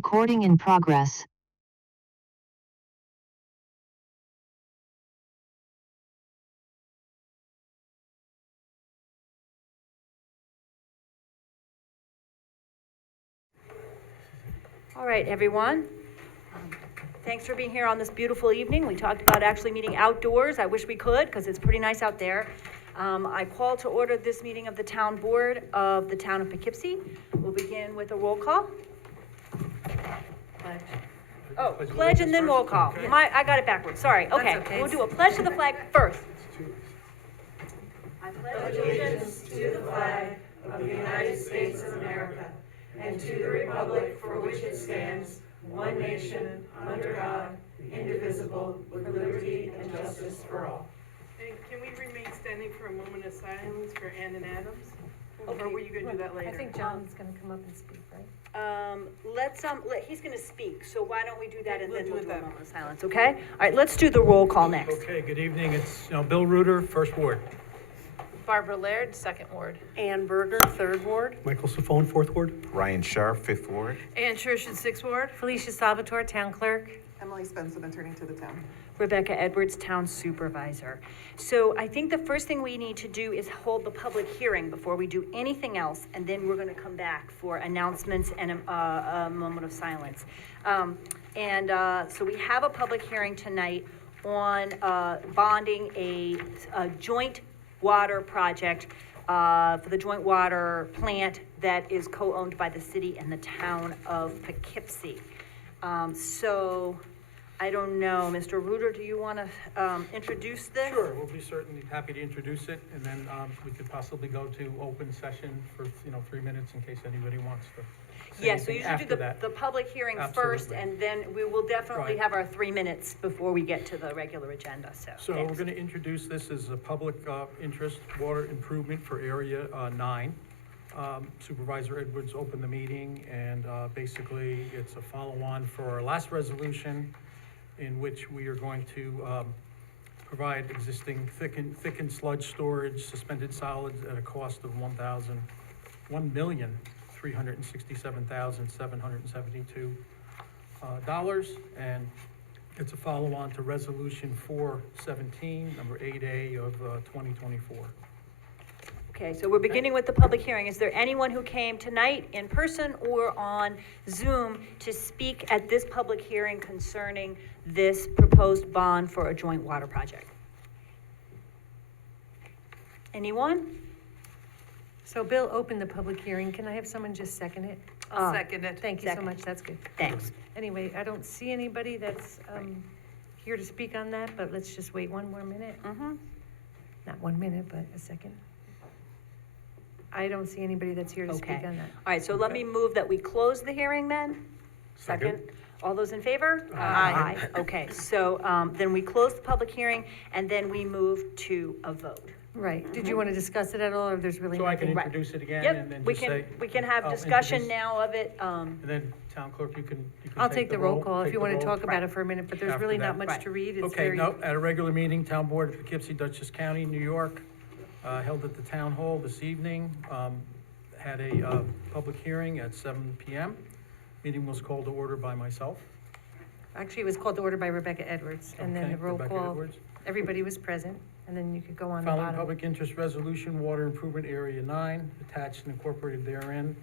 Recording in progress. All right, everyone. Thanks for being here on this beautiful evening. We talked about actually meeting outdoors. I wish we could, because it's pretty nice out there. I call to order this meeting of the Town Board of the Town of Poughkeepsie. We'll begin with a roll call. Pledge and then roll call. I got it backwards, sorry. Okay, we'll do a pledge to the flag first. I pledge allegiance to the flag of the United States of America and to the republic for which it stands, one nation, under God, indivisible, with liberty and justice for all. And can we remain standing for a moment of silence for Ann and Adams? Okay. Or were you gonna do that later? I think John's gonna come up and speak, right? He's gonna speak, so why don't we do that and We'll then do we'll it do a then. moment of silence, okay? All right, let's do the roll call next. Okay, good evening. It's Bill Reuter, First Ward. Barbara Laird, Second Ward. Ann Berger, Third Ward. Michael Safone, Fourth Ward. Ryan Sharp, Fifth Ward. Ann Schurshin, Sixth Ward. Felicia Salvatore, Town Clerk. Emily Spencer, Attorney to the Town. Rebecca Edwards, Town Supervisor. So I think the first thing we need to do is hold the public hearing before we do anything else, and then we're gonna come back for announcements and a moment of silence. So we have a public hearing tonight on bonding a joint water project for the joint water plant that is co-owned by the city and the town of Poughkeepsie. So I don't know, Mr. Reuter, do you want to introduce this? Sure, we'll be certainly happy to introduce it, and then we could possibly go to open session for, 3 minutes in case anybody wants to say Yeah, so anything you should after do that. the public hearing first, Absolutely. and then we will definitely Right. have our 3 minutes before we get to the regular agenda, so. So thanks. we're going to introduce this as a public interest water improvement for Area 9. Supervisor Edwards opened the meeting, and basically it's a follow-on for our last resolution, in which we are going to provide existing thickened sludge storage, suspended solids at a cost of $1,367,772. And it's a follow-on to Resolution 417, number 8A of 2024. Okay, so we're beginning with the public hearing. Is there anyone who came tonight in person or on Zoom to speak at this public hearing concerning this proposed bond for a joint water project? Anyone? So Bill opened the public hearing. Can I have someone just second it? I'll second it. Thank you so Second. much, that's good. Thanks. Anyway, I don't see anybody that's here to speak on that, but let's just wait one more minute. Mm-hmm. Not 1 minute, but a second. I don't see anybody that's here to speak Okay. on that. All right, so let me move that we close the hearing then. Second. All those in favor? Aye. Okay, so then we close the public hearing, and then we move to a vote. Right, did you want to discuss it at all, or there's really So I can nothing? Right. introduce it again, Yep, and then we just say. we can have I'll discussion introduce- now of it. And then, Town Clerk, you can I'll take the roll call if take you the want to roll. talk about it for a minute, but there's After really that. not much Right. to read. It's Okay, very. no, at a regular meeting, Town Board of Poughkeepsie, Dutchess County, New York, held at the Town Hall this evening, had a public hearing at 7 PM. Meeting was called to order by myself. Actually, it was called to order by Rebecca Edwards, and then Okay, the roll Rebecca call, Edwards. everybody was present, and then you could go on the Following bottom. public interest resolution, Water Improvement Area 9, attached and incorporated therein,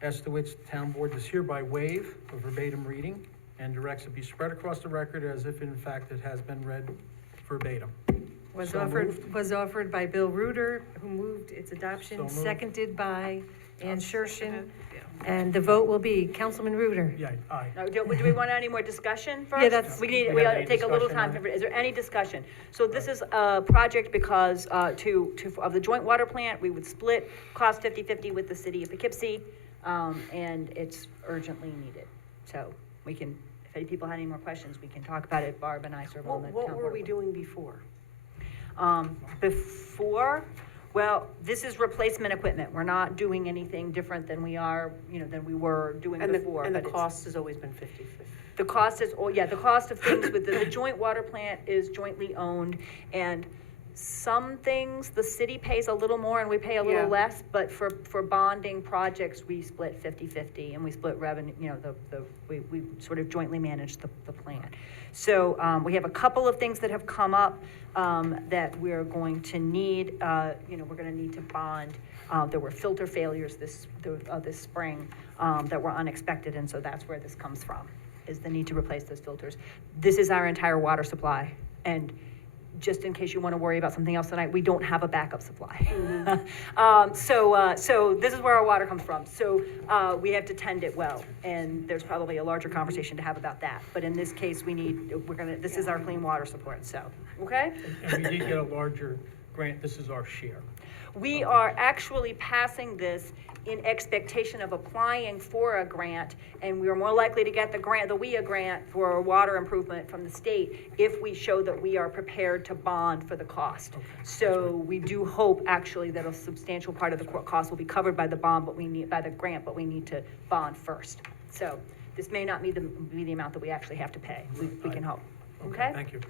as to which the Town Board does hereby waive a verbatim reading and directs it be spread across the record as if in fact it has been read verbatim. Was So moved. offered by Bill Reuter, who moved its adoption, So moved. seconded by Ann Schurshin, Yeah. and the vote will be Councilman Reuter. Yeah, aye. Now, do we want any more discussion first? Yeah, that's- We We have ought to any take a little discussion time. on it? Is there any discussion? So this is a project because, of the joint water plant, we would split cost 50-50 with the city of Poughkeepsie, and it's urgently needed. So we can, if any people had any more questions, we can talk about it. Barb and I serve on the town board. What were we doing before? Before, well, this is replacement equipment. We're not doing anything different than we are, than we were doing before. And the but it's- cost has always been 50/50. The cost is, the cost of things with the joint water plant is jointly owned, and some things, the city pays a little more and we pay a little Yeah. less, but for bonding projects, we split 50-50 and we split revenue, you know, we sort of jointly manage the plan. So, we have a couple of things that have come up, that we're going to need, you know, we're gonna need to bond. There were filter failures this spring, that were unexpected, and so that's where this comes from, is the need to replace those filters. This is our entire water supply, and just in case you want to worry about something else tonight, we don't have a backup supply. So this is where our water comes from. So we have to tend it well, and there's probably a larger conversation to have about that. But in this case, this is our clean water support, so, okay? And we did get a larger grant, this is our share. We are actually passing this in expectation of applying for a grant, and we are more likely to get the WIA grant for water improvement from the state if we show that we are prepared to bond for the cost. So we do hope actually that a substantial part of the cost will be covered by the bond, by the grant, but we need to bond first. So this may not be the amount that we actually have to pay. We can hope. Okay? Thank you.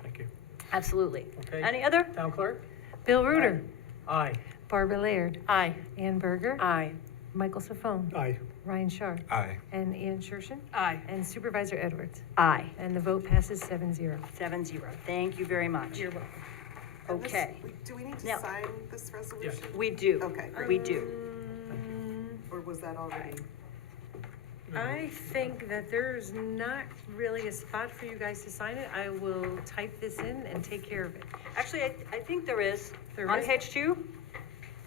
Absolutely. Okay. Any other? Town clerk? Bill Reuter. Aye. Barbara Laird. Aye. Ann Berger. Aye. Michael Safone. Aye. Ryan Sharp. Aye. And Ann Shershen. Aye. And Supervisor Edwards. Aye. And the vote passes 7-0. 7-0. Thank you very much. You're welcome. And this- Okay. Do we need to Now- sign this resolution? We do. Okay, great. We do. Or was that already? I think that there's not really a spot for you guys to sign it. I will type this in and take care of it. Actually, I think there is. There On is? page 2,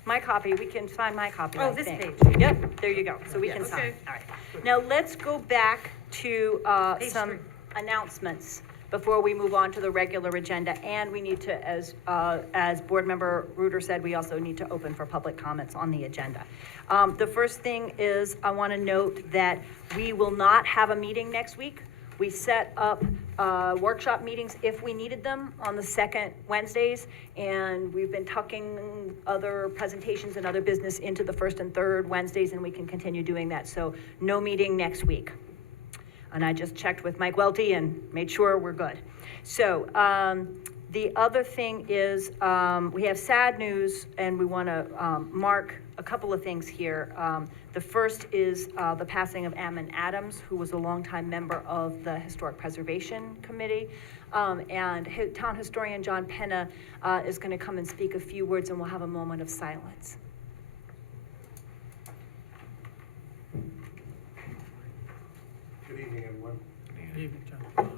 my copy, we can sign my copy, I Oh, this think. page. Yep, there you go, so we can Yes. sign, Okay. all right. Now, let's go back to, Page some 3. announcements before we move on to the regular agenda, and we need to, as Board Member Reuter said, we also need to open for public comments on the agenda. The first thing is, I want to note that we will not have a meeting next week. We set up workshop meetings if we needed them on the second Wednesdays, and we've been tucking other presentations and other business into the first and third Wednesdays, and we can continue doing that. So no meeting next week. And I just checked with Mike Welty and made sure we're good. So the other thing is, we have sad news, and we want to mark a couple of things here. The first is the passing of Ammon Adams, who was a longtime member of the Historic Preservation Committee. And town historian John Penna is going to come and speak a few words, and we'll have a moment of silence. Good evening, everyone. Good evening, John.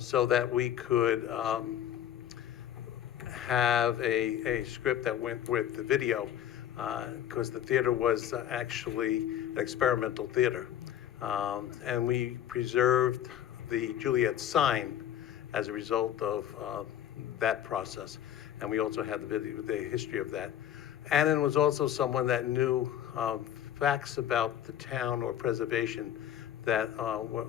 So that we could have a script that went with the video, because the theater was actually an experimental theater. And we preserved the Juliet sign as a result of that process. And we also had the video, the history of that. Annan was also someone that knew facts about the town or preservation that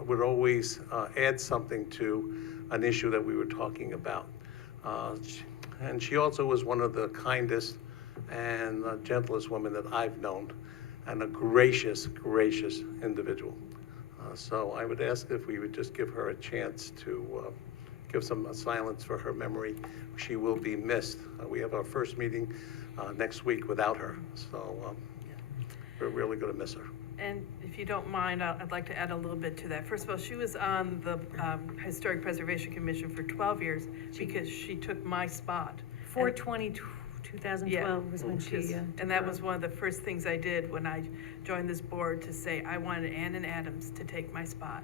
would always add something to an issue that we were talking about. And she also was one of the kindest and gentlest women that I've known, and a gracious, gracious individual. So I would ask if we would just give her a chance to give some silence for her memory. She will be missed. We have our first meeting next week without her, so. we're really gonna miss her. And if you don't mind, I'd like to add a little bit to that. First of all, she was on the Historic Preservation Commission for 12 years because she took my spot. 2012 was when she, And that was one of the first things I did when I joined this board, to say I wanted Ann Adams to take my spot.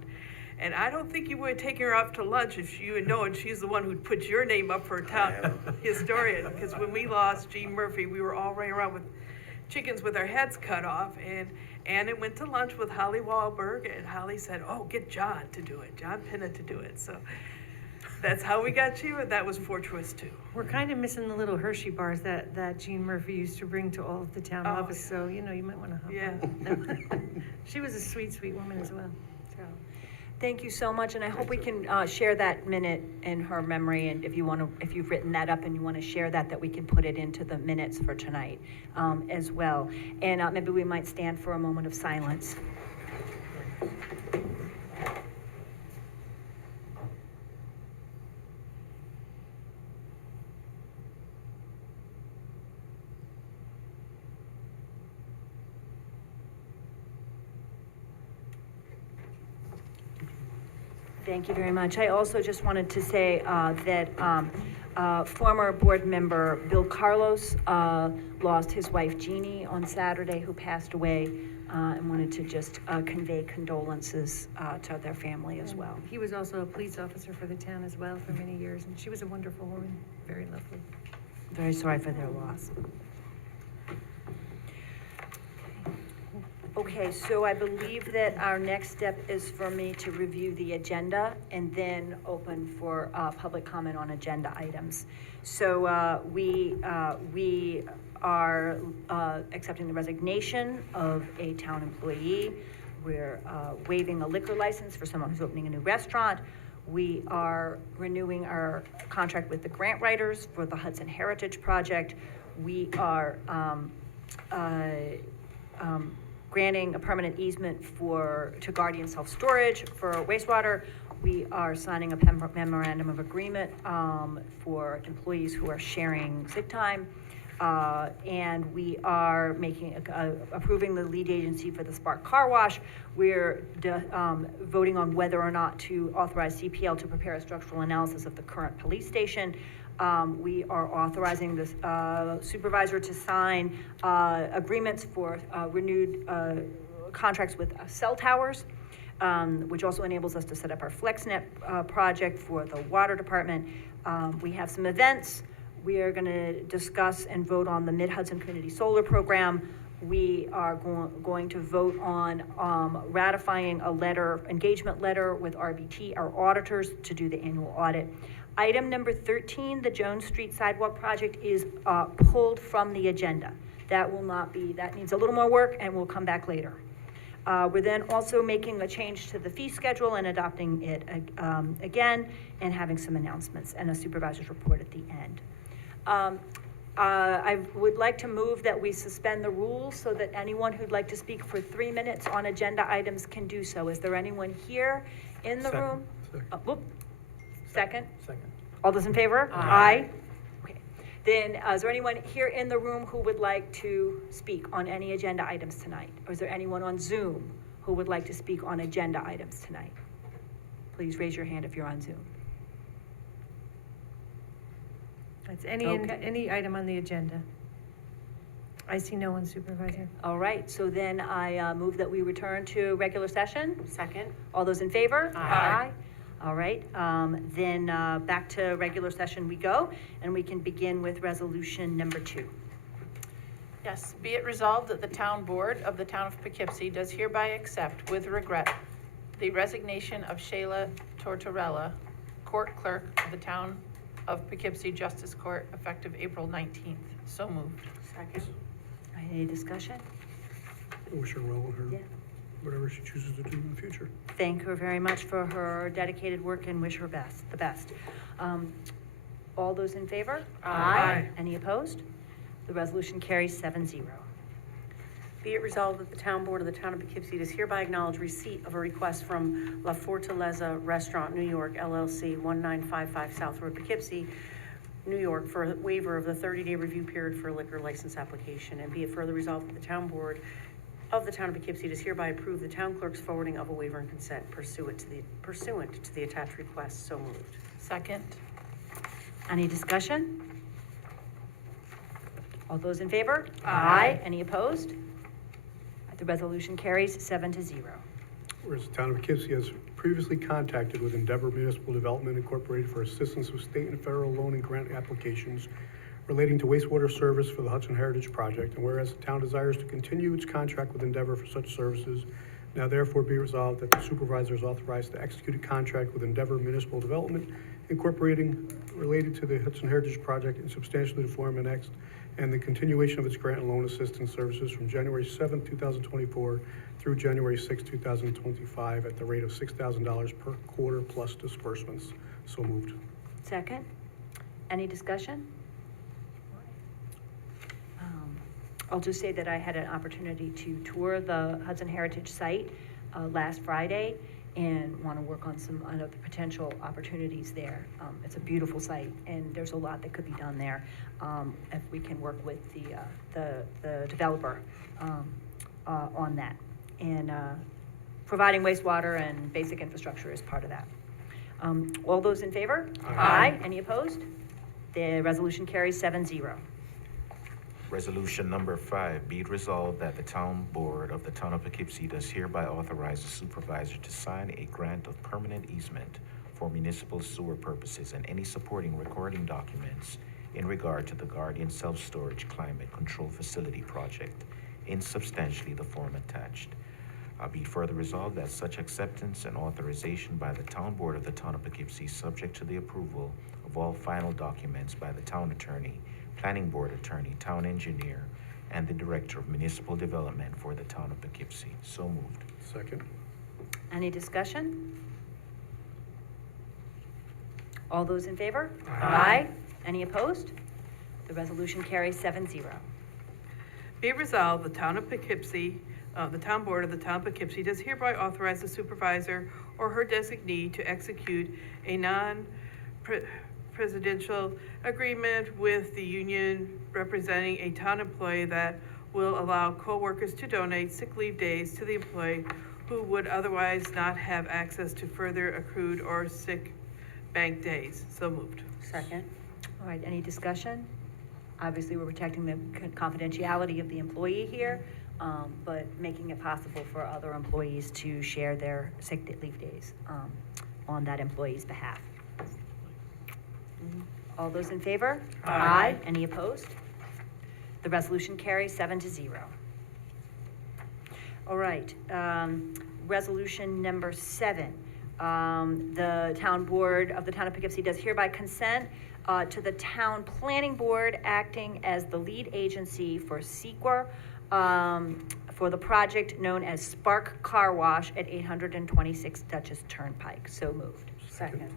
And I don't think you would have taken her out to lunch if you had known she's the one who'd put your name up for town historian. Because when we lost Jean Murphy, we were all running around with chickens with our heads cut off. And Anna went to lunch with Holly Wahlberg, and Holly said, "Oh, get John to do it, John Pinna to do it." So that's how we got you, and that was fortuitous too. we're kind of missing the little Hershey bars that Jean Murphy used to bring to all of the town Oh, office, so, you know, you might want to hop Yeah. on. She was a sweet, sweet woman as well, so. Thank you so much, and I hope we can share that minute in her memory, and if you've written that up and you want to share that we can put it into the minutes for tonight as well. And maybe we might stand for a moment of silence. Thank you very much. I also just wanted to say that former board member Bill Carlos lost his wife Jeannie on Saturday, who passed away, and wanted to just convey condolences to their family as well. He was also a police officer for the town as well for many years, and she was a wonderful woman, very lovely. Very sorry for their loss. Okay, so I believe that our next step is for me to review the agenda and then open for public comment on agenda items. So we are accepting the resignation of a town employee. We're waiving a liquor license for someone who's opening a new restaurant. We are renewing our contract with the grant writers for the Hudson Heritage Project. We are granting a permanent easement to Guardian Self-Storage for wastewater. We are signing a memorandum of agreement for employees who are sharing sick time. And we are approving the lead agency for the Spark Car Wash. We're voting on whether or not to authorize CPL to prepare a structural analysis of the current police station. We are authorizing the supervisor to sign agreements for renewed contracts with cell towers, which also enables us to set up our FlexNet project for the water department. We have some events. We are going to discuss and vote on the Mid-Hudson Community Solar Program. We are going to vote on ratifying engagement letter with RBT, our auditors, to do the annual audit. Item number 13, the Jones Street Sidewalk Project, is pulled from the agenda. That needs a little more work and will come back later. We're then also making a change to the fee schedule and adopting it again, and having some announcements and a supervisor's report at the end. I would like to move that we suspend the rules so that anyone who'd like to speak for 3 minutes on agenda items can do so. Is there anyone here in the room? Second? Second. All those in favor? Aye. Okay. Then, is there anyone here in the room who would like to speak on any agenda items tonight? Or is there anyone on Zoom who would like to speak on agenda items tonight? Please raise your hand if you're on Zoom. It's Okay. any item on the agenda. I see no one, Supervisor. All right, so then I move that we return to regular session. Second. All those in favor? Aye. All right, then back to regular session we go, and we can begin with resolution number 2. Yes, be it resolved that the town board of the town of Poughkeepsie does hereby accept with regret the resignation of Shayla Tortorella, court clerk of the town of Poughkeepsie Justice Court, effective April 19th. So moved. Second. Any discussion? I wish her well in her, Yeah. whatever she chooses to do in the future. Thank her very much for her dedicated work and wish her the best. All those in favor? Aye. Any opposed? The resolution carries 7-0. Be it resolved that the town board of the town of Poughkeepsie does hereby acknowledge receipt of a request from La Fortaleza Restaurant, New York, LLC, 1955 South Road, Poughkeepsie, New York, for a waiver of the 30-day review period for a liquor license application. And be it further resolved that the town board of the Town of Poughkeepsie does hereby approve the town clerk's forwarding of a waiver and consent pursuant to the attached request. So moved. Second. Any discussion? All those in favor? Aye. Any opposed? The resolution carries 7-0. Whereas the town of Poughkeepsie has previously contacted with Endeavor Municipal Development Incorporated for assistance with state and federal loan and grant applications relating to wastewater service for the Hudson Heritage Project, and whereas the town desires to continue its contract with Endeavor for such services, now therefore be resolved that the supervisor is authorized to execute a contract with Endeavor Municipal Development Incorporated related to the Hudson Heritage Project in substantially the form annexed, and the continuation of its grant and loan assistance services from January 7th, 2024 through January 6th, 2025 at the rate of $6,000 per quarter plus disbursements. So moved. Second. Any discussion? I'll just say that I had an opportunity to tour the Hudson Heritage site last Friday and want to work on some other potential opportunities there. It's a beautiful site, and there's a lot that could be done there if we can work with the developer on that. And providing wastewater and basic infrastructure is part of that. All those in favor? Aye. Any opposed? The resolution carries 7-0. Resolution number 5, be it resolved that the town board of the town of Poughkeepsie does hereby authorize the supervisor to sign a grant of permanent easement for municipal sewer purposes and any supporting recording documents in regard to the Guardian Self-Storage Climate Control Facility project in substantially the form attached. Be it further resolved that such acceptance and authorization by the town board of the town of Poughkeepsie, subject to the approval of all final documents by the town attorney, planning board attorney, town engineer, and the director of municipal development for the town of Poughkeepsie. So moved. Second. Any discussion? All those in favor? Aye. Any opposed? The resolution carries 7-0. Be it resolved, the town of Poughkeepsie, the town board of the town of Poughkeepsie does hereby authorize the supervisor or her designee to execute a non-presidential agreement with the union representing a town employee that will allow co-workers to donate sick leave days to the employee who would otherwise not have access to further accrued or sick bank days. So moved. Second. All right, any discussion? Obviously, we're protecting the confidentiality of the employee here, but making it possible for other employees to share their sick leave days on that employee's behalf. All those in favor? Aye. Any opposed? The resolution carries 7-0. All right, resolution number 7. The town board of the town of Poughkeepsie does hereby consent to the town planning board acting as the lead agency for SEQA for the project known as Spark Car Wash at 826 Duchess Turnpike. So moved. Second.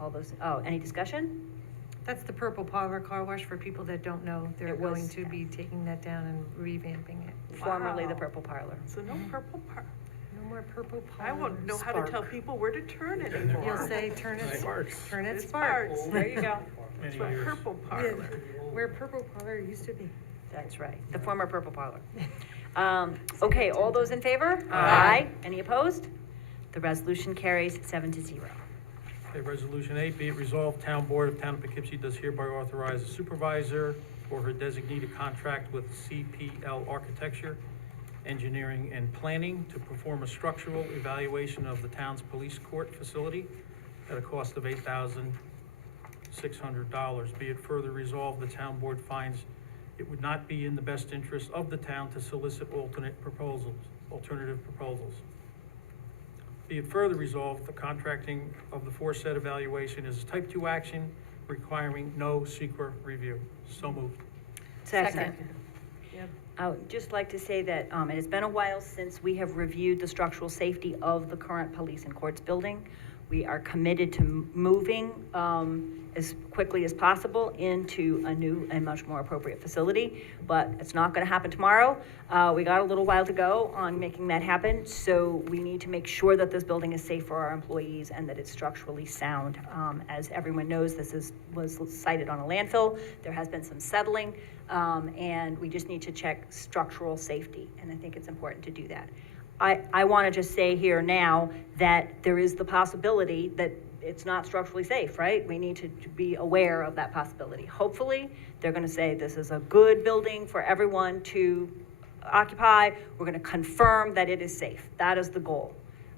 All those, any discussion? That's the Purple Parlor Car Wash for people that don't know. They're It was- going to be taking that down and revamping it. Formerly the Wow. Purple Parlor. So no purple part. No more Purple Parlor. I won't know how to tell people where to turn anymore. You'll say, turn it, Sparks. turn it It's Sparks. Sparks. There you go. It's Many what years. purple Yeah, parlor. where Purple Parlor used to be. That's right, the former Purple Parlor. Okay, all those in favor? Aye. Any opposed? The resolution carries 7-0. Okay, Resolution 8, be it resolved, Town Board of Town of Poughkeepsie does hereby authorize the supervisor or her designee to contract with CPL Architecture, Engineering, and Planning to perform a structural evaluation of the town's police court facility at a cost of $8,600. Be it further resolved, the town board finds it would not be in the best interest of the town to solicit alternative proposals. Be it further resolved, the contracting of the aforesaid evaluation is a type 2 action requiring no secret review. So moved. Second. I would just like to say that it has been a while since we have reviewed the structural safety of the current police and courts building. We are committed to moving as quickly as possible into a new and much more appropriate facility, but it's not going to happen tomorrow. We got a little while to go on making that happen, so we need to make sure that this building is safe for our employees and that it's structurally sound. As everyone knows, was cited on a landfill. There has been some settling, and we just need to check structural safety, and I think it's important to do that. I want to just say here now that there is the possibility that it's not structurally safe, right? We need to be aware of that possibility. Hopefully, they're going to say this is a good building for everyone to occupy. We're going to confirm that it is safe. That is the goal.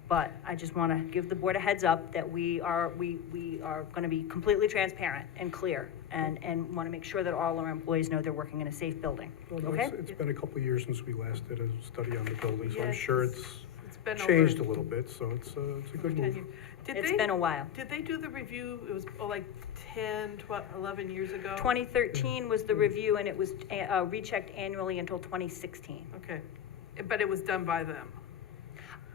But I just want to give the board a heads up that we are going to be completely transparent and clear, and want to make sure that all our employees know they're working in a safe building. Well, no, Okay? It's been a couple of years since we last did a study on the building, so I'm Yes, sure it's been changed a over- little bit, so it's a over good 10 move. years. Did It's they- been a while. Did they do the review, it was like 10, 12, 11 years ago? 2013 was the review, and it was rechecked annually until 2016. Okay, but it was done by them,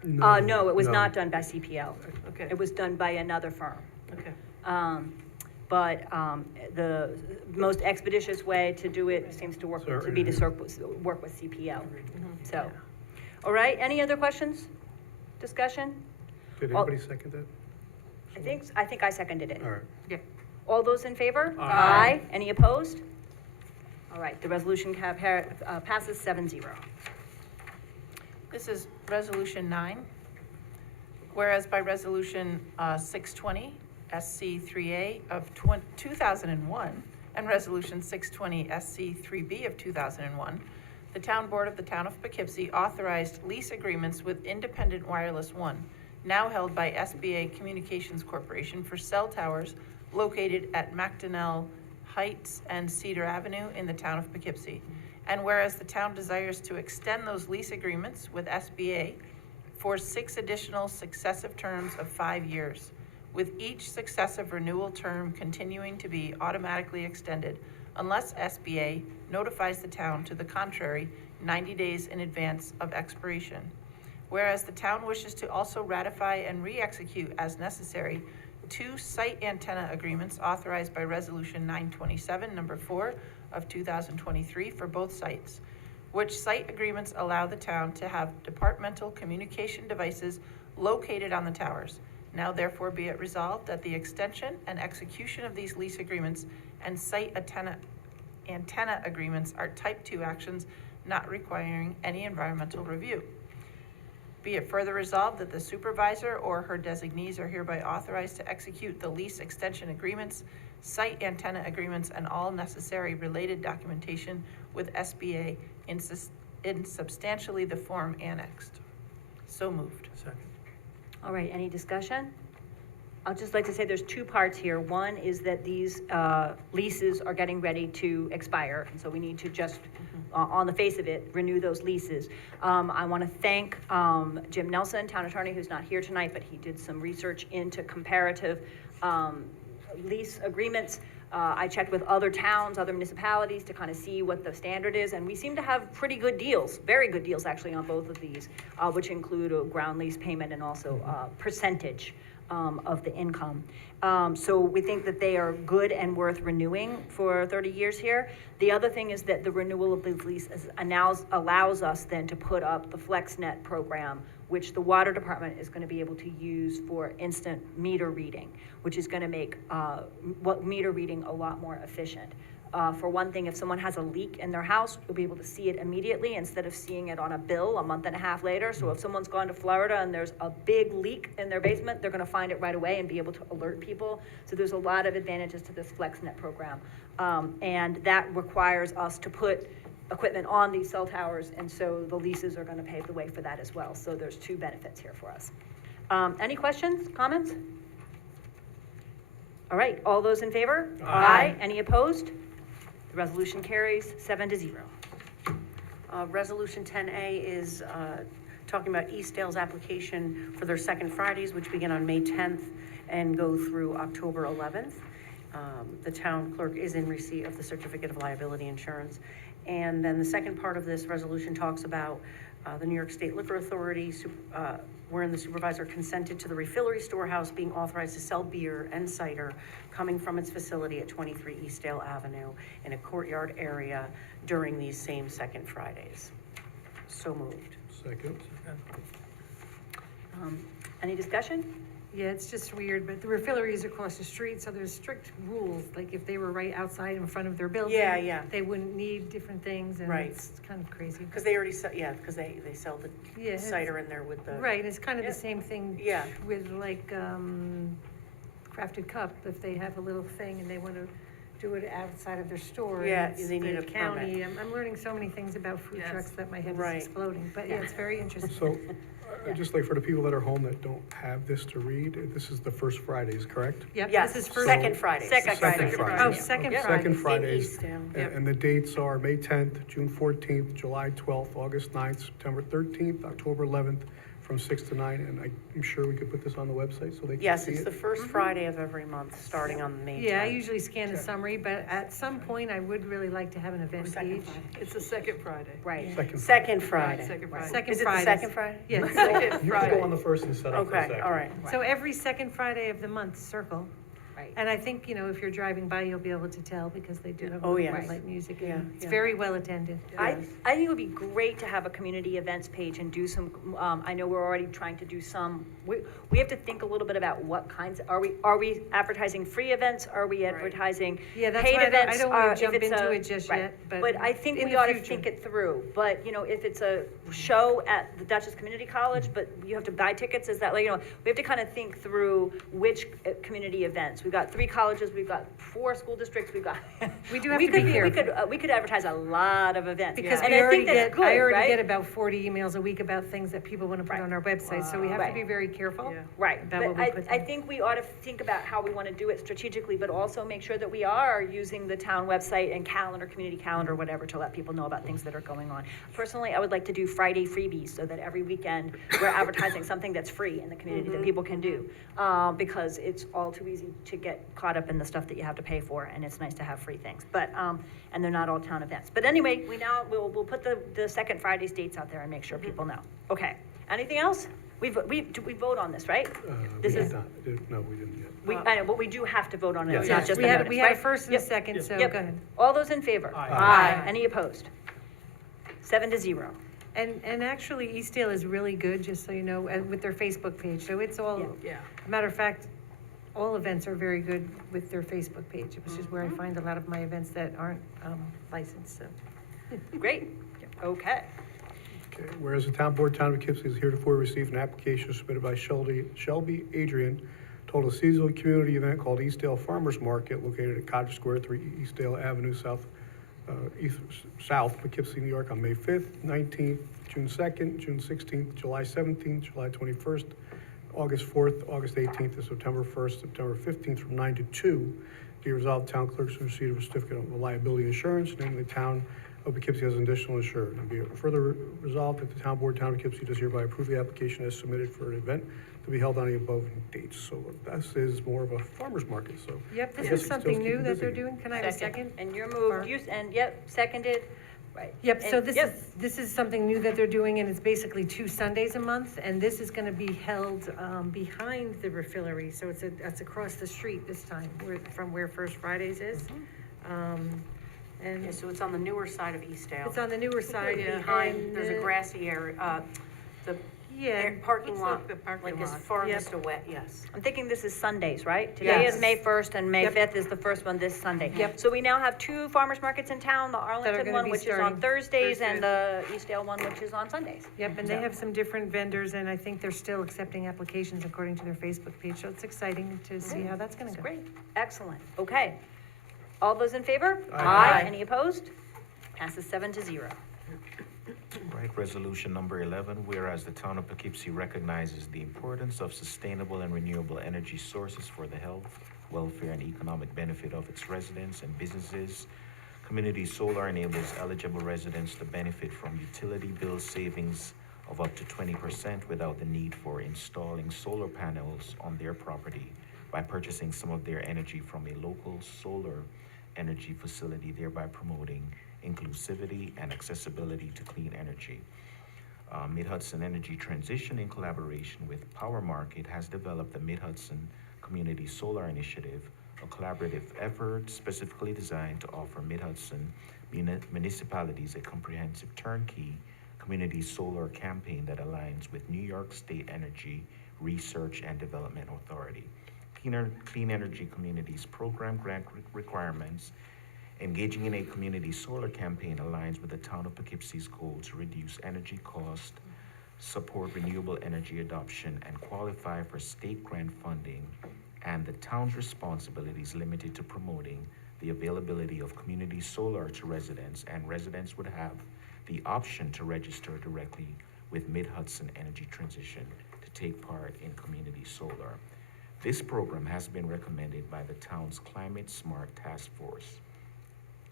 No, it was no. not done by CPL. okay, It was done by another firm. okay. But the most expeditious way to do it seems to work, to be to work with CPL. So, all right, any other questions? Discussion? Did Well- anybody second that? I think I seconded it. All right. All those in favor? Aye. Any opposed? All right, the resolution passes 7-0. This is Resolution 9. Whereas by Resolution 620, SC 3A of 2001, and Resolution 620, SC 3B of 2001, the Town Board of the Town of Poughkeepsie authorized lease agreements with Independent Wireless One, now held by SBA Communications Corporation, for cell towers located at McDonnell Heights and Cedar Avenue in the Town of Poughkeepsie. And whereas the town desires to extend those lease agreements with SBA for 6 additional successive terms of 5 years, with each successive renewal term continuing to be automatically extended unless SBA notifies the town to the contrary 90 days in advance of expiration. Whereas the town wishes to also ratify and re-execute as necessary 2 site antenna agreements authorized by Resolution 927, number 4 of 2023 for both sites, which site agreements allow the town to have departmental communication devices located on the towers. Now therefore be it resolved that the extension and execution of these lease agreements and site antenna agreements are type 2 actions not requiring any environmental review. Be it further resolved that the supervisor or her designees are hereby authorized to execute the lease extension agreements, site antenna agreements, and all necessary related documentation with SBA in substantially the form annexed. So moved. Second. All right, any discussion? I'd just like to say there's 2 parts here. One is that these leases are getting ready to expire, and so we need to just, on the face of it, renew those leases. I want to thank Jim Nelson, town attorney, who's not here tonight, but he did some research into comparative lease agreements. I checked with other towns, other municipalities to kind of see what the standard is, and we seem to have pretty good deals, very good deals actually on both of these, which include a ground lease payment and also percentage of the income. So we think that they are good and worth renewing for 30 years here. The other thing is that the renewal of the lease allows us then to put up the FlexNet program, which the water department is going to be able to use for instant meter reading, which is going to make meter reading a lot more efficient. For one thing, if someone has a leak in their house, you'll be able to see it immediately instead of seeing it on a bill a month and a half later. So if someone's gone to Florida and there's a big leak in their basement, they're going to find it right away and be able to alert people. So there's a lot of advantages to this FlexNet program. And that requires us to put equipment on these cell towers, and so the leases are going to pave the way for that as well. So there's 2 benefits here for us. Any questions, comments? All right, all those in favor? Aye. Any opposed? The resolution carries 7-0. Resolution 10A is talking about Eastdale's application for their second Fridays, which begin on May 10th and go through October 11th. The town clerk is in receipt of the certificate of liability insurance. And then the second part of this resolution talks about the New York State Liquor Authority wherein the supervisor consented to the refillery storehouse being authorized to sell beer and cider coming from its facility at 23 Eastdale Avenue in a courtyard area during these same second Fridays. So moved. Second. Any discussion? Yeah, it's just weird, but the refillery is across the street, so there's strict rules, like if they were right outside in front of their building. Yeah. They wouldn't need different things, and Right. it's kind of crazy. Because they already sell, yeah, because they sell the Yeah, it's- cider in there with the. Right, it's kind of Yeah. the same thing. Yeah. With like, Crafted Cup, if they have a little thing and they want to do it outside of their store. and Yeah, it's they need the a county. I'm learning so many things about food Yes. trucks that my head Right. is exploding, but yeah, it's very interesting. So, just like for the people that are home that don't have this to read, this is the first Fridays, correct? Yep, Yes, this is first. second Friday. Second Friday. Friday. Oh, second Yep. Friday. Second Fridays. Eastdale. And Yep. and the dates are May 10th, June 14th, July 12th, August 9th, September 13th, October 11th, from 6 to 9. And I'm sure we could put this on the website so they can Yes, see it's it. the first Friday of every month, starting on May 10th. Yeah, I usually scan the summary, but at some point, I would really like to have an event Second page. Friday. It's the second Friday. Right. Second Friday. Second Friday. Second Is it the Fridays. second Friday? Yeah, Second You can go Friday. on the first and set up for the Okay, second. all right. so every second Friday of the month, circle. Right. And I think, if you're driving by, you'll be able to tell because they do have Oh, yes. light music Yeah, and it's yeah. very well attended. I think it would be great to have a community events page and do some, I know we're already trying to do some, we have to think a little bit about what kinds, are we advertising free events? Are we advertising Yeah, that's paid why events? I don't want If to jump it's into a- it just right. yet, but. But I think in we the ought to future. think it through, but, if it's a show at the Dutchess Community College, but you have to buy tickets, is that, we have to kind of think through which community events. We've got 3 colleges, we've got 4 school districts, we've got. We do have to be careful. We could advertise a lot of events. Because And we I already think that's get, good, I already right? get about 40 emails a week about things that people want to put Right. on our website, so we have to Right. be very careful. Yeah. Right, about but what we put I there. think we ought to think about how we want to do it strategically, but also make sure that we are using the town website and calendar, community calendar, whatever, to let people know about things that are going on. Personally, I would like to do Friday freebies, so that every weekend, we're advertising something that's free in the community that people can do. Because it's all too easy to get caught up in the stuff that you have to pay for, and it's nice to have free things, but, and they're not all town events. But anyway, we'll put the second Friday's dates out there and make sure people know. Okay, anything else? We vote on this, right? This We is- did not, no, we didn't yet. I know, but we do have to vote on it, it's Yeah. not just We a had, notice, we had a right? first and a Yep. second, so Yep. go ahead. All those in favor? Aye. Any opposed? 7-0. And actually, Eastdale is really good, just so you know, with their Facebook page, so it's all, Yeah. matter of fact, all events are very good with their Facebook page, which is where I find a lot of my events that aren't licensed, so. Great, okay. Okay, whereas the town board, town of Poughkeepsie has heretofore received an application submitted by Shelby Adrian, total seasonal community event called Eastdale Farmers Market located at Cottage Square, 3 Eastdale Avenue, South Poughkeepsie, New York, on May 5th, 19th, June 2nd, June 16th, July 17th, July 21st, August 4th, August 18th, and September 1st, September 15th, from 9 to 2. Be resolved, town clerks to receive a certificate of reliability insurance, naming the town of Poughkeepsie as an additional insured. And be it further resolved that the town board, town of Poughkeepsie, does hereby approve the application as submitted for an event to be held on the above dates. So this is more of a farmer's market, so. Yep, I this guess is we can still something keep new them that they're busy. doing, can I have a second? And you're moved, seconded, right. Yep, so And- this is something new that they're doing, and it's basically 2 Sundays a month, and this is gonna be held, behind the refillery, so it's across the street this time, from where First Fridays is. And Yeah, so it's on the newer side of Eastdale. it's on the newer side, Behind, there's a grassy area, the yeah, parking Looks lot, like the parking like as lot. farthest away, yes. I'm thinking this is Sundays, right? Today Yes. is May 1st and May Yep. 5th is the first one this Sunday. Yep. So we now have 2 farmers markets in town, the Arlington gonna one, be which is on starting Thursdays, and the Eastdale one, which is on Sundays. Yep, and they have some different vendors, and I think they're still accepting applications according to their Facebook page, so it's exciting to see how that's gonna go. Great, excellent, okay. All those in favor? Aye. Any opposed? Passes 7-0. Right, resolution number 11, whereas the town of Poughkeepsie recognizes the importance of sustainable and renewable energy sources for the health, welfare, and economic benefit of its residents and businesses, community solar enables eligible residents to benefit from utility bill savings of up to 20% without the need for installing solar panels on their property by purchasing some of their energy from a local solar energy facility, thereby promoting inclusivity and accessibility to clean energy. Mid-Hudson Energy Transition, in collaboration with Power Market, has developed the Mid-Hudson Community Solar Initiative, a collaborative effort specifically designed to offer Mid-Hudson municipalities a comprehensive turnkey community solar campaign that aligns with New York State Energy Research and Development Authority, Clean Energy Communities Program grant requirements. Engaging in a community solar campaign aligns with the town of Poughkeepsie's goal to reduce energy cost, support renewable energy adoption, and qualify for state grant funding, and the town's responsibilities limited to promoting the availability of community solar to residents, and residents would have the option to register directly with Mid-Hudson Energy Transition to take part in community solar. This program has been recommended by the town's Climate Smart Task Force.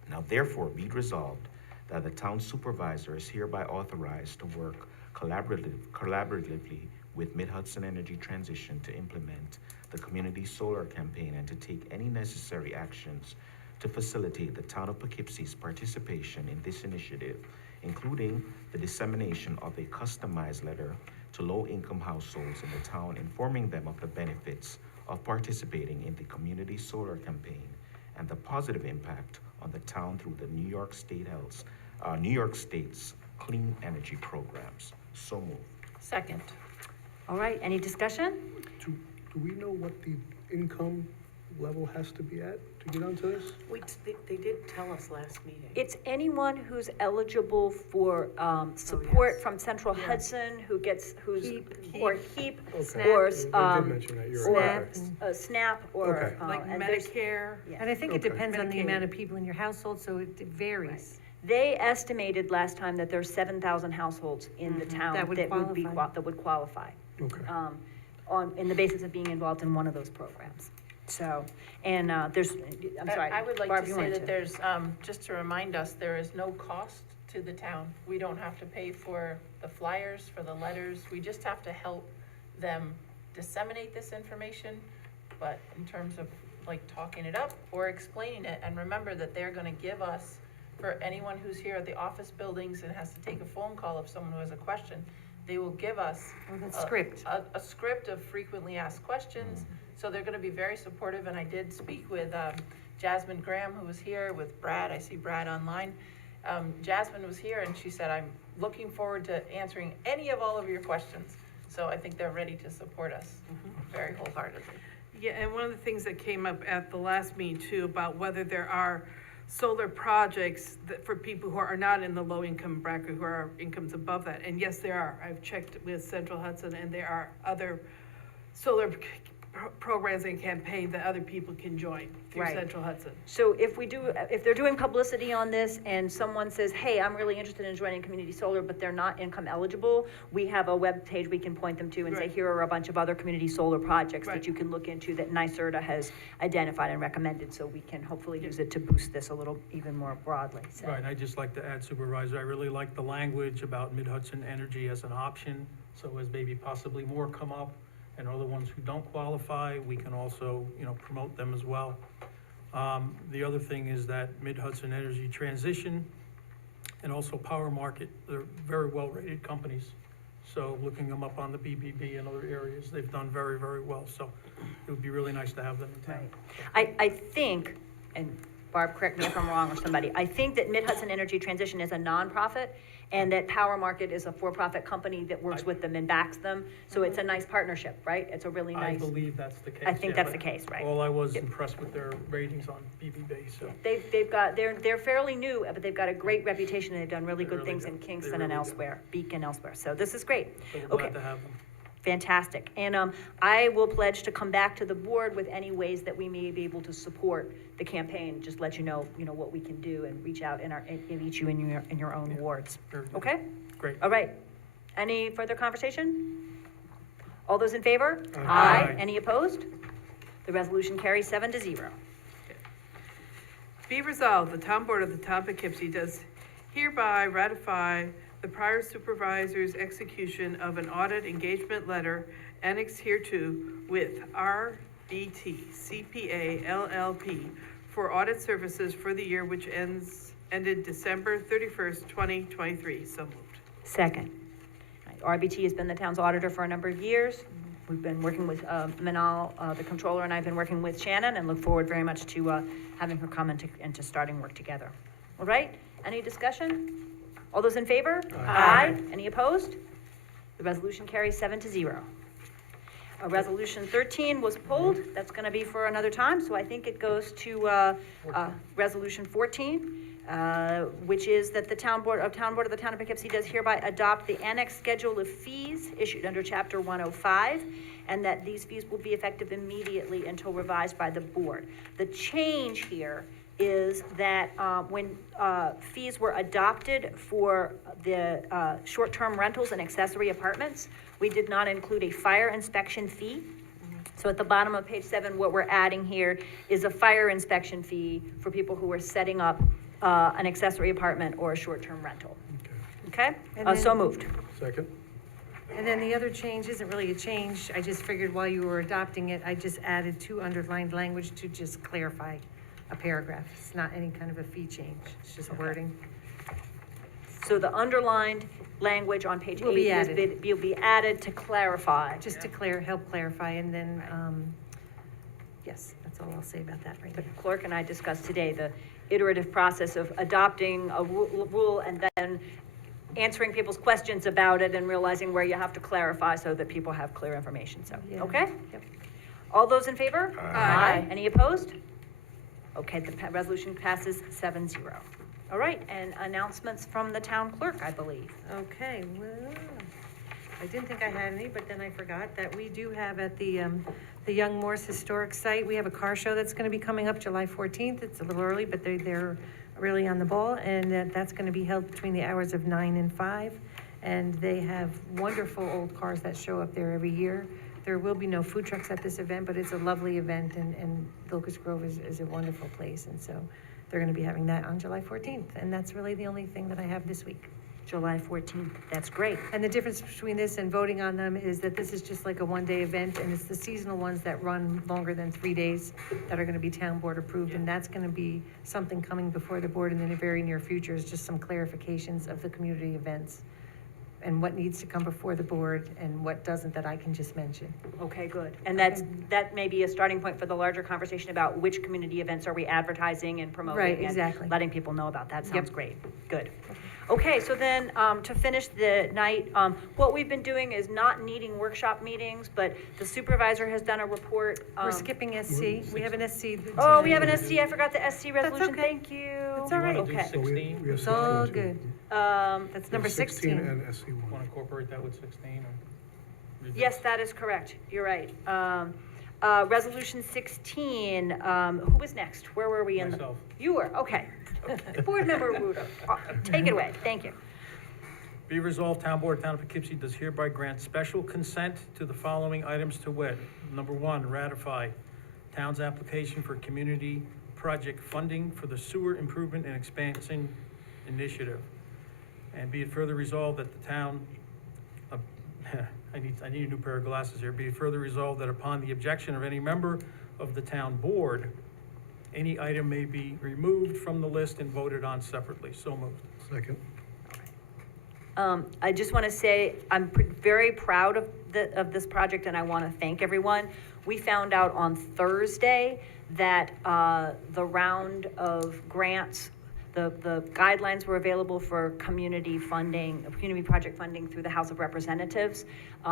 Now therefore be it resolved that the town supervisor is hereby authorized to work collaboratively with Mid-Hudson Energy Transition to implement the community solar campaign and to take any necessary actions to facilitate the town of Poughkeepsie's participation in this initiative, including the dissemination of a customized letter to low-income households in the town, informing them of the benefits of participating in the community solar campaign and the positive impact on the town through the New York State's clean energy programs. So moved. Second. All right, any discussion? Do we know what the income level has to be at to get onto this? They did tell us last meeting. It's anyone who's eligible for support yes. from Central Yeah. Hudson, who's, HEAP. or HEAP, Okay. or, They did mention that, you're or right. SNAP, or. Okay. Like and there's- Medicare. yeah. And I think it Okay. depends on the Medicaid. amount of people in your household, so it varies. They estimated last time that there's 7,000 households in the town That would that would be, qualify. that would qualify, Okay. in the basis of being involved in one of those programs. So, and, there's, I'm sorry. I would like Barb, to you say wanted that there's, just to remind us, there is no cost to the town. We don't have to pay for the flyers, for the letters. We just have to help them disseminate this information. But in terms of like talking it up or explaining it, and remember that they're gonna give us, for anyone who's here at the office buildings and has to take a phone call of someone who has a question, they will give us Or that script. a script of frequently asked questions. So they're gonna be very supportive, and I did speak with Jasmine Graham, who was here, with Brad. I see Brad online. Jasmine was here, and she said, I'm looking forward to answering any of all of your questions. So I think they're ready to support us very wholeheartedly. Yeah, and one of the things that came up at the last meeting too, about whether there are solar projects that, for people who are not in the low-income bracket, who are incomes above that, and yes, there are. I've checked with Central Hudson, and there are other solar programs and campaigns that other people can join through Right. Central Hudson. So if they're doing publicity on this and someone says, hey, I'm really interested in joining community solar, but they're not income eligible, we have a web page we can point them to and say, Right. here are a bunch of other community solar projects Right. that you can look into that NYSERDA has identified and recommended, so we can hopefully use it to boost this a little even more broadly, so. Right, and I'd just like to add, Supervisor, I really like the language about Mid-Hudson Energy as an option, so as maybe possibly more come up, and other ones who don't qualify, we can also, promote them as well. The other thing is that Mid-Hudson Energy Transition and also Power Market, they're very well-rated companies. So looking them up on the BBB and other areas, they've done very, very well. So it would be really nice to have them in town. I think, and Barb, correct me if I'm wrong, or somebody, I think that Mid-Hudson Energy Transition is a nonprofit, and that Power Market is a for-profit company that works with them and backs them, so it's a nice partnership, right? It's a really I nice, believe that's the case. I think yeah, that's the but case, right? All I was Yep. impressed with their ratings on BBB, so. they're fairly new, but they've got a great reputation, and they've done really They good really things do. in They Kingston and really do. elsewhere, Beacon elsewhere, so this is great. So we're Okay. glad to have them. Fantastic. And I will pledge to come back to the board with any ways that we may be able to support the campaign, just let you know what we can do and reach out and each you in your own wards. Very good. Okay? Great. All right. Any further conversation? All those in favor? Aye. Any opposed? The resolution carries 7-0. Be resolved, the town board of the town of Poughkeepsie does hereby ratify the prior supervisor's execution of an audit engagement letter annexed hereto with RBT CPA LLP for audit services for the year which ended December 31st, 2023. So moved. Second. RBT has been the town's auditor for a number of years. We've been working with Manal, the controller, and I've been working with Shannon, and look forward very much to having her come and to starting work together. All right, any discussion? All those in favor? Aye. Any opposed? The resolution carries 7-0. Resolution 13 was pulled. That's going to be for another time, so I think it goes to Resolution 14, which is that the Town Board of the Town of Poughkeepsie does hereby adopt the annexed schedule of fees issued under Chapter 105, and that these fees will be effective immediately until revised by the board. The change here is that when fees were adopted for the short-term rentals and accessory apartments, we did not include a fire inspection fee. So at the bottom of page 7, what we're adding here is a fire inspection fee for people who are setting up an accessory apartment or a short-term rental. Okay? And So then- moved. Second? And then the other change isn't really a change, I just figured while you were adopting it, I just added 2 underlined language to just clarify a paragraph. It's not any kind of a fee change, it's just wording. So the underlined language on page 8 Will be will be added to clarify. Just to help clarify, and then, yes, that's all I'll say about that right The now. clerk and I discussed today the iterative process of adopting a rule and then answering people's questions about it and realizing where you have to clarify so that people have clear information, so, Yeah. okay? Yep. All those in favor? Aye. Any opposed? Okay, the resolution passes 7-0. All right, and announcements from the town clerk, I believe. Okay, well, I didn't think I had any, but then I forgot that we do have at the Young Morse Historic Site, we have a car show that's gonna be coming up July 14th. It's a little early, but they're really on the ball, and that's gonna be held between the hours of 9 and 5. And they have wonderful old cars that show up there every year. There will be no food trucks at this event, but it's a lovely event, and Locust Grove is a wonderful place, and so they're gonna be having that on July 14th, and that's really the only thing that I have this week. July 14th, that's great. And the difference between this and voting on them is that this is just like a one-day event, and it's the seasonal ones that run longer than 3 days that are gonna be town board approved, and that's gonna be something coming before the board in the very near future, is just some clarifications of the community events and what needs to come before the board and what doesn't that I can just mention. Okay, good. And that may be a starting point for the larger conversation about which community events are we advertising and promoting. Right, and exactly. letting people know about. That sounds Yep. great. Good. Okay, so then, to finish the night, what we've been doing is not needing workshop meetings, but the supervisor has done a report. We're skipping SC, we have an SC. Oh, we have an SC, I forgot the SC resolution, okay. thank you. It's all right. You wanna do Okay. So we 16? have It's all 16 good. too. That's number 16 16. and SC1. Want to incorporate that with 16, or? Yes, that is correct, you're right. Resolution 16, who was next? Where were we in the? Myself. You were, okay. Board Member Ruda, take it away, thank you. Be resolved, Town Board, Town of Poughkeepsie does hereby grant special consent to the following items to wit. Number 1, ratify town's application for community project funding for the sewer improvement and expansion initiative. And be it further resolved that the town, I need a new pair of glasses here. Be it further resolved that upon the objection of any member of the town board, any item may be removed from the list and voted on separately. So moved. Second? I just want to say, I'm very proud of this project, and I want to thank everyone. We found out on Thursday that the round of grants, the guidelines were available for community funding, community project funding through the House of Representatives.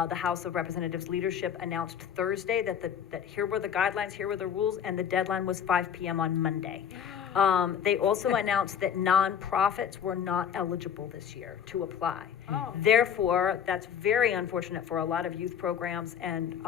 The House of Representatives leadership announced Thursday that here were the guidelines, here were the rules, and the deadline was 5 p.m. on Monday. They also announced that nonprofits were not eligible this year to apply. Oh. Therefore, that's very unfortunate for a lot of youth programs and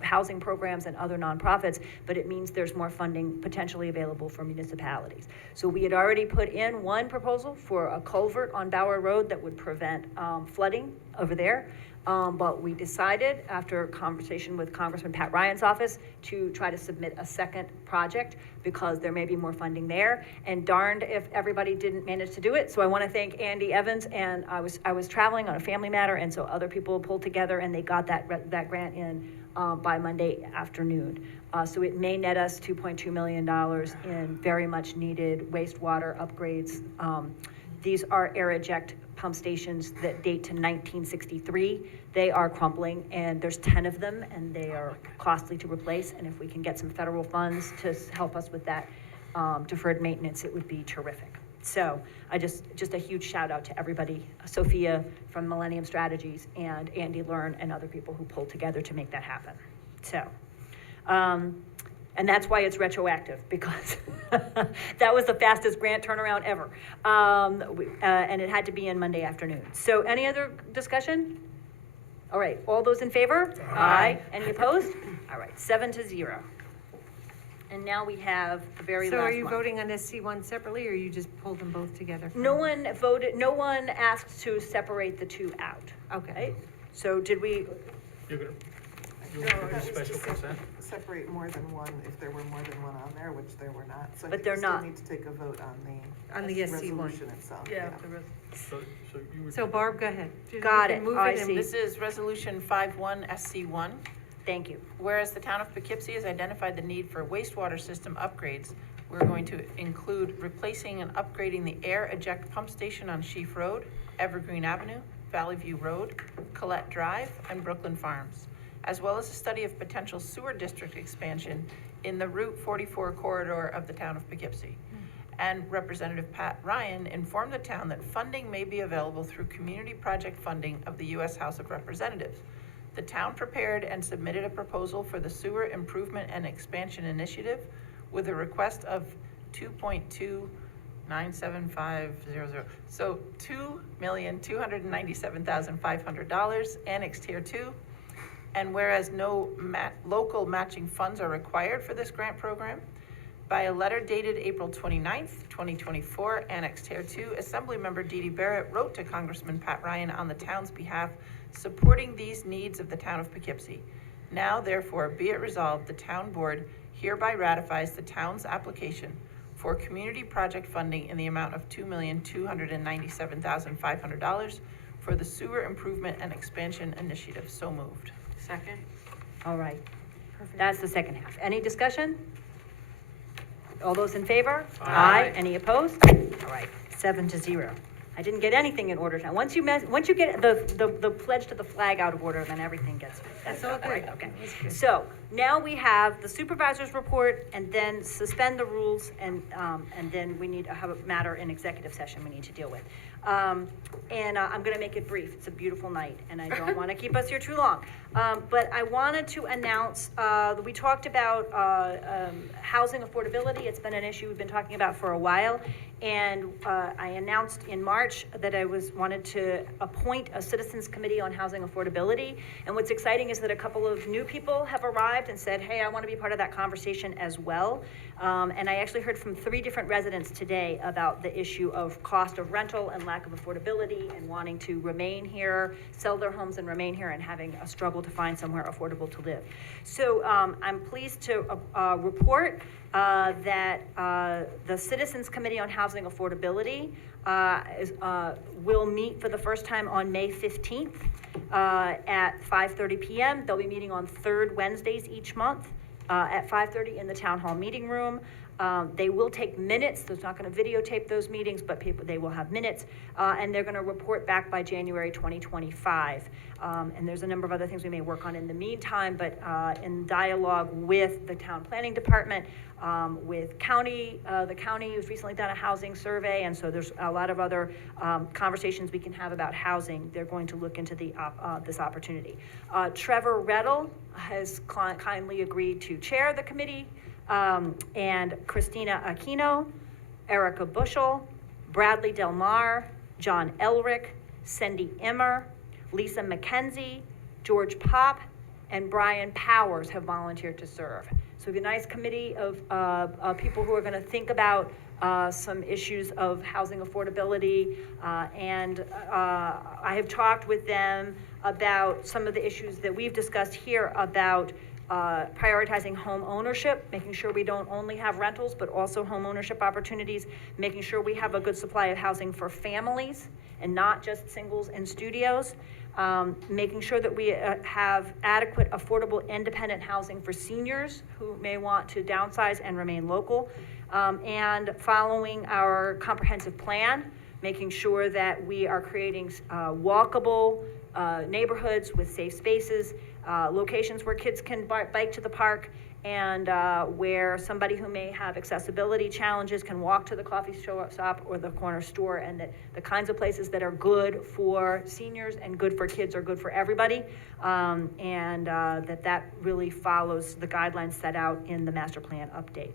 housing programs and other nonprofits, but it means there's more funding potentially available for municipalities. So we had already put in one proposal for a culvert on Bower Road that would prevent flooding over there. But we decided, after a conversation with Congressman Pat Ryan's office, to try to submit a second project because there may be more funding there. And darned if everybody didn't manage to do it. So I want to thank Andy Evans, and I was traveling on a family matter, and so other people pulled together and they got that grant in by Monday afternoon. So it may net us $2.2 million in very much needed wastewater upgrades. These are air eject pump stations that date to 1963. They are crumbling, and there's 10 of them, and they are costly to replace. And if we can get some federal funds to help us with that deferred maintenance, it would be terrific. So I just a huge shout out to everybody, Sophia from Millennium Strategies and Andy Learn and other people who pulled together to make that happen. So, and that's why it's retroactive, because that was the fastest grant turnaround ever. And it had to be in Monday afternoon. So any other discussion? All right, all those in favor? Aye. Any opposed? All right, 7-0. And now we have the very last So one. are you voting on SC1 separately, or you just pulled them both together? No one voted, no one asked to separate the two out. Okay. Right? So did we, You're gonna, you No, want to that was do special to consent? separate more than one, if there were more than one on there, which there were not. So I But think they're we still not. need to take a vote on On the the SC1. resolution itself. Yeah, So you were. So Barb, go ahead. You Got can it. move I and- see. This is Resolution 51 SC1. thank you. Whereas the town of Poughkeepsie has identified the need for wastewater system upgrades, we're going to include replacing and upgrading the air eject pump station on Sheaf Road, Evergreen Avenue, Valley View Road, Colette Drive, and Brooklyn Farms, as well as a study of potential sewer district expansion in the Route 44 corridor of the town of Poughkeepsie. And Representative Pat Ryan informed the town that funding may be available through community project funding of the U.S. House of Representatives. The town prepared and submitted a proposal for the Sewer Improvement and Expansion Initiative with a request of $2.297500. So $2,297,500 annexed here too. And whereas no local matching funds are required for this grant program, by a letter dated April 29th, 2024, annexed here too, Assemblymember Dee Dee Barrett wrote to Congressman Pat Ryan on the town's behalf, supporting these needs of the town of Poughkeepsie. Now, therefore, be it resolved, the town board hereby ratifies the town's application for community project funding in the amount of $2,297,500 for the Sewer Improvement and Expansion Initiative. So moved. Second? All right. That's the second half. Any discussion? All those in favor? Aye. Any opposed? All right, 7-0. I didn't get anything in order now. Once you get the pledge to the flag out of order, then everything gets. That's all good. Right, okay. So now we have the supervisor's report, and then suspend the rules, and then we need to have a matter in executive session we need to deal with. I'm gonna make it brief. It's a beautiful night, and I don't wanna keep us here too long. But I wanted to announce, we talked about, housing affordability. It's been an issue we've been talking about for a while. And, I announced in March that I wanted to appoint a citizens committee on housing affordability. And what's exciting is that a couple of new people have arrived and said, hey, I want to be part of that conversation as well. And I actually heard from 3 different residents today about the issue of cost of rental and lack of affordability and wanting to remain here, sell their homes and remain here, and having a struggle to find somewhere affordable to live. So I'm pleased to report that the Citizens Committee on Housing Affordability will meet for the first time on May 15th at 5:30 p.m. They'll be meeting on third Wednesdays each month at 5:30 in the Town Hall Meeting Room. They will take minutes. There's not going to videotape those meetings, but they will have minutes, and they're going to report back by January 2025. And there's a number of other things we may work on in the meantime, but in dialogue with the town planning department, with the county has recently done a housing survey, and so there's a lot of other conversations we can have about housing. They're going to look into this opportunity. Trevor Reddle has kindly agreed to chair the committee, and Christina Aquino, Erica Bushel, Bradley Del Mar, John Elrick, Cindy Emmer, Lisa McKenzie, George Pop, and Brian Powers have volunteered to serve. So we have a nice committee of people who are going to think about some issues of housing affordability, and I have talked with them about some of the issues that we've discussed here about prioritizing home ownership, making sure we don't only have rentals, but also home ownership opportunities, making sure we have a good supply of housing for families and not just singles and studios, making sure that we have adequate, affordable, independent housing for seniors who may want to downsize and remain local, and following our comprehensive plan making sure that we are creating walkable neighborhoods with safe spaces, locations where kids can bike to the park, and where somebody who may have accessibility challenges can walk to the coffee shop or the corner store, and that the kinds of places that are good for seniors and good for kids are good for everybody, and that really follows the guidelines set out in the master plan update.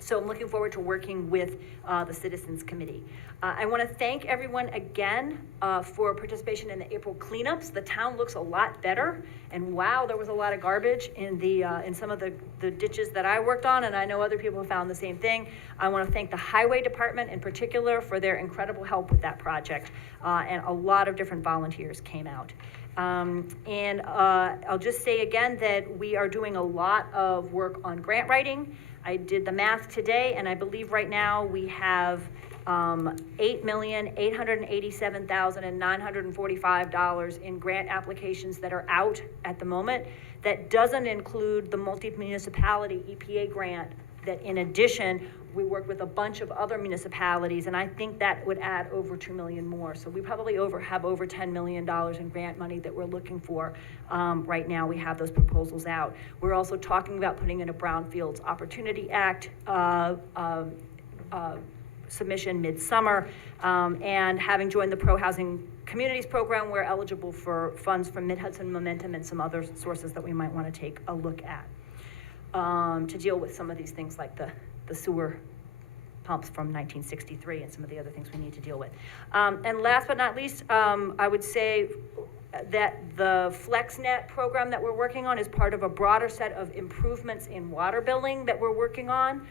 So I'm looking forward to working with the Citizens Committee. I want to thank everyone again for participation in the April cleanups. The town looks a lot better, and wow, there was a lot of garbage in some of the ditches that I worked on, and I know other people have found the same thing. I want to thank the Highway Department in particular for their incredible help with that project, and a lot of different volunteers came out. I'll just say again that we are doing a lot of work on grant writing. I did the math today, and I believe right now we have $8,887,945 in grant applications that are out at the moment. That doesn't include the multi-municipality EPA grant that, in addition, we work with a bunch of other municipalities, and I think that would add over 2 million more. So we probably have over $10 million in grant money that we're looking for. Right now, we have those proposals out. We're also talking about putting in a Brownfields Opportunity Act submission midsummer, and having joined the Pro Housing Communities Program, we're eligible for funds from Mid-Hudson Momentum and some other sources that we might want to take a look at to deal with some of these things like the sewer pumps from 1963 and some of the other things we need to deal with. And last but not least, I would say that the FlexNet program that we're working on is part of a broader set of improvements in water billing that we're working on.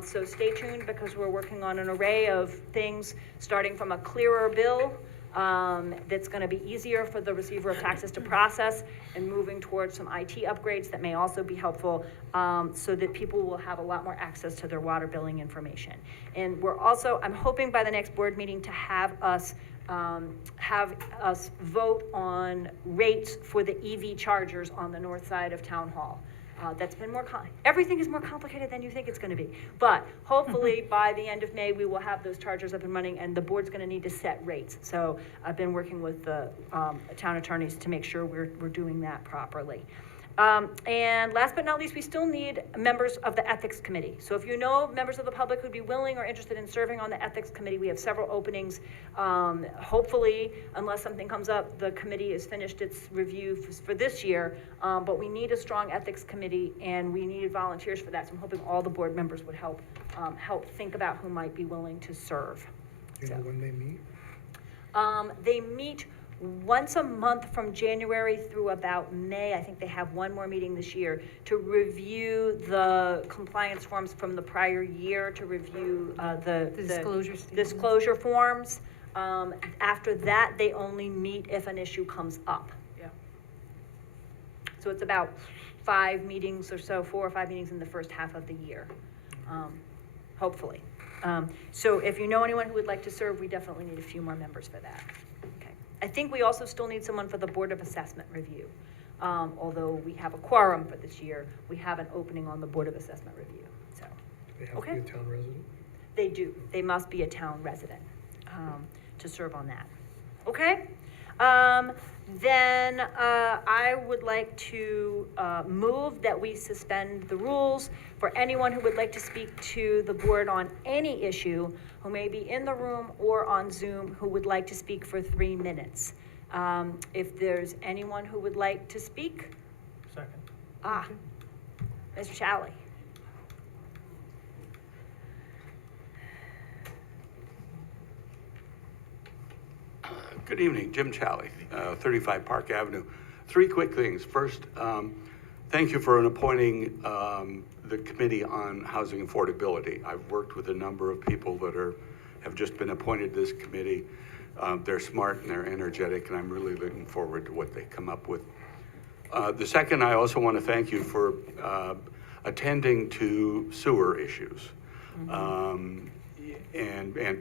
So stay tuned, because we're working on an array of things, starting from a clearer bill that's going to be easier for the receiver of taxes to process, and moving towards some IT upgrades that may also be helpful, so that people will have a lot more access to their water billing information. And I'm hoping by the next board meeting to have us vote on rates for the EV chargers on the north side of Town Hall. That's been everything is more complicated than you think it's going to be. But hopefully by the end of May, we will have those chargers up and running, and the board's going to need to set rates. So I've been working with the town attorneys to make sure we're doing that properly. And last but not least, we still need members of the Ethics Committee. So if you know members of the public who'd be willing or interested in serving on the Ethics Committee, we have several openings. Hopefully, unless something comes up, the committee has finished its review for this year, but we need a strong Ethics Committee, and we need volunteers for that. So I'm hoping all the board members would help think about who might be willing to serve. Do you know when they meet? They meet once a month from January through about May. I think they have one more meeting this year to review the compliance forms from the prior year, to review the disclosure forms. After that, they only meet if an issue comes up. Yeah. So it's about 5 meetings or so, 4 or 5 meetings in the first half of the year, hopefully. So if you know anyone who would like to serve, we definitely need a few more members for that. I think we also still need someone for the Board of Assessment Review. Although we have a quorum for this year, we have an opening on the Board of Assessment Review. So, They have to be a town resident? They do. They must be a town resident to serve on that. Okay? Then I would like to move that we suspend the rules for anyone who would like to speak to the board on any issue, who may be in the room or on Zoom, who would like to speak for 3 minutes. If there's anyone who would like to speak. Second. Mr. Shalley. Good evening, Jim Challey, 35 Park Avenue. 3 quick things. First, thank you for appointing the Committee on Housing Affordability. I've worked with a number of people that have just been appointed to this committee. They're smart and they're energetic, and I'm really looking forward to what they come up with. The second, I also want to thank you for attending to sewer issues and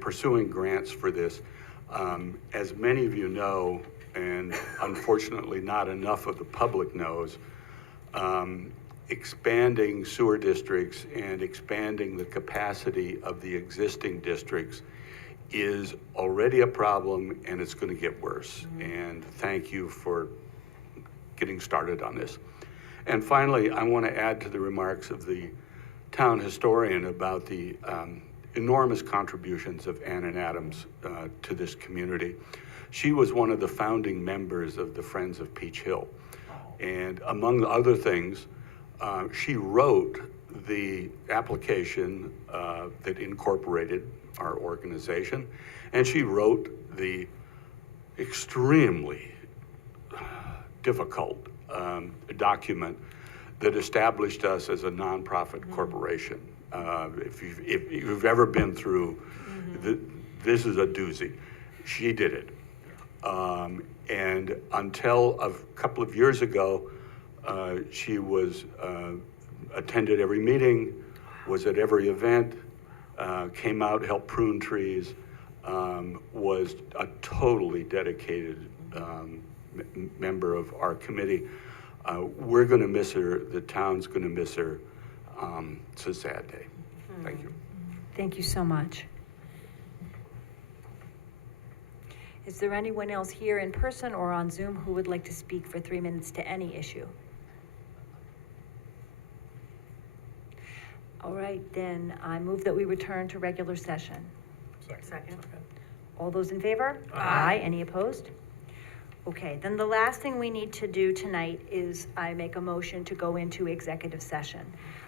pursuing grants for this. As many of you know, and unfortunately not enough of the public knows, expanding sewer districts and expanding the capacity of the existing districts is already a problem and it's going to get worse. And thank you for getting started on this. And finally, I want to add to the remarks of the town historian about the enormous contributions of Ann and Adams to this community. She was one of the founding members of the Friends of Peach Hill. And among other things, she wrote the application that incorporated our organization, and she wrote the extremely difficult document that established us as a nonprofit corporation. If you've ever been through, this is a doozy. She did it. And until a couple of years ago, she was attended every meeting, was at every event, came out, helped prune trees, was a totally dedicated member of our committee. We're going to miss her. The town's going to miss her. It's a sad day. Thank you. Thank you so much. Is there anyone else here in person or on Zoom who would like to speak for 3 minutes to any issue? All right, then I move that we return to regular session. Second. All those in favor? Aye. Any opposed? Okay, then the last thing we need to do tonight is I make a motion to go into executive session.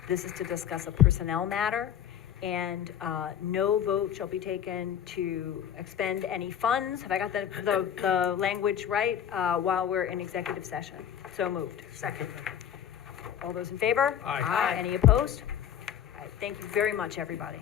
This is to discuss a personnel matter, and no vote shall be taken to expend any funds. Have I got the language right? While we're in executive session. So moved. Second. All those in favor? Aye. Any opposed? All right, thank you very much, everybody.